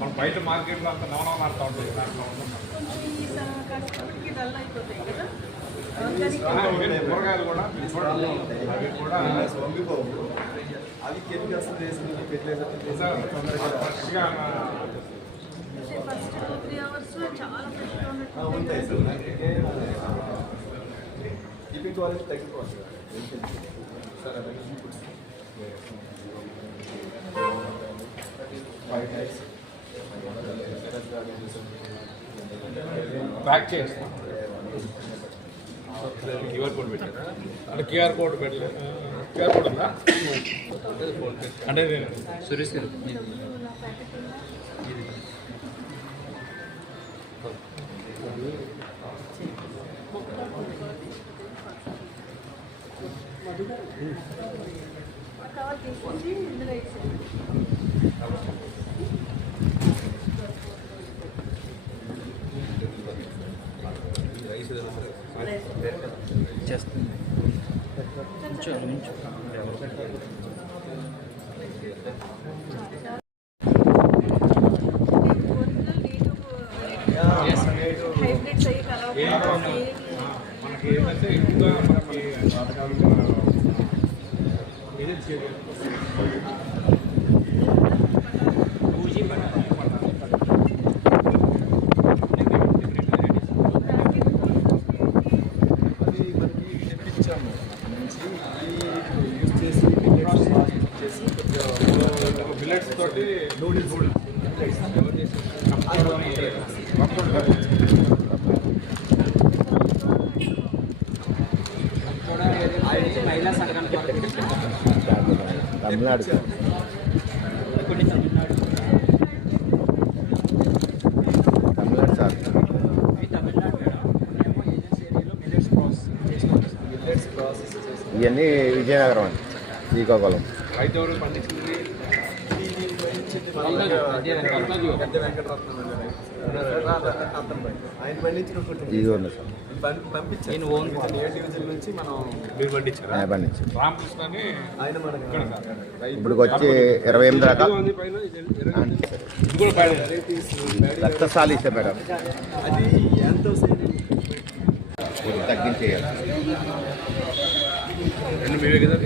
మన బయట మార్కెట్లో అంత నవనవ మారుతూ ఉంటుంది. దాంట్లో కూరగాయలు కూడా అవి కూడా వంగిపోవు అవి కెమికల్స్ వేసి ఫెర్టిలైజర్ సార్ ఫ్రెష్గా ఫస్ట్ టూ త్రీ అవర్స్ చాలా ఫ్రెష్గా ఉన్నట్టు ఉంటాయి సార్ కీపింగ్ క్వాలిటీ తగ్గిపోవాలి సార్ ప్యాక్ చేస్తాం. క్యూఆర్ కోడ్ పెట్టారా? అంటే క్యూఆర్ కోడ్ పెట్టలేదు క్యూఆర్ కోడ్ ఉందా? అంటే నేను సురేష్ గారు కవర్ తీసేసి ఇందులో వేసేది చేస్తుంది. మనకి ఏంటంటే ఎక్కువగా మనకి తోటి noodles Tamil Nadu sir Tamil Nadu sir ఇవన్నీ విజయనగరం అండి శ్రీకాకుళం. రైతు ఎవరు పండించింది. పెద్ద వెంకటరత్నం అనే రైతు. అతను బయట. ఆయన పండించిన ఫుడ్ ఇది ఉంది సార్ పంపించాను. ఇతను ఏ డివిజన్ నుంచి మనం పండించారా? ఆయన మనకి ఇప్పుడు వచ్చి ఇరవై ఎనిమిది రకాలు ఇస్తే మేడం. అది ఎంత తగ్గించేయాలి. రెండు మీవే కదా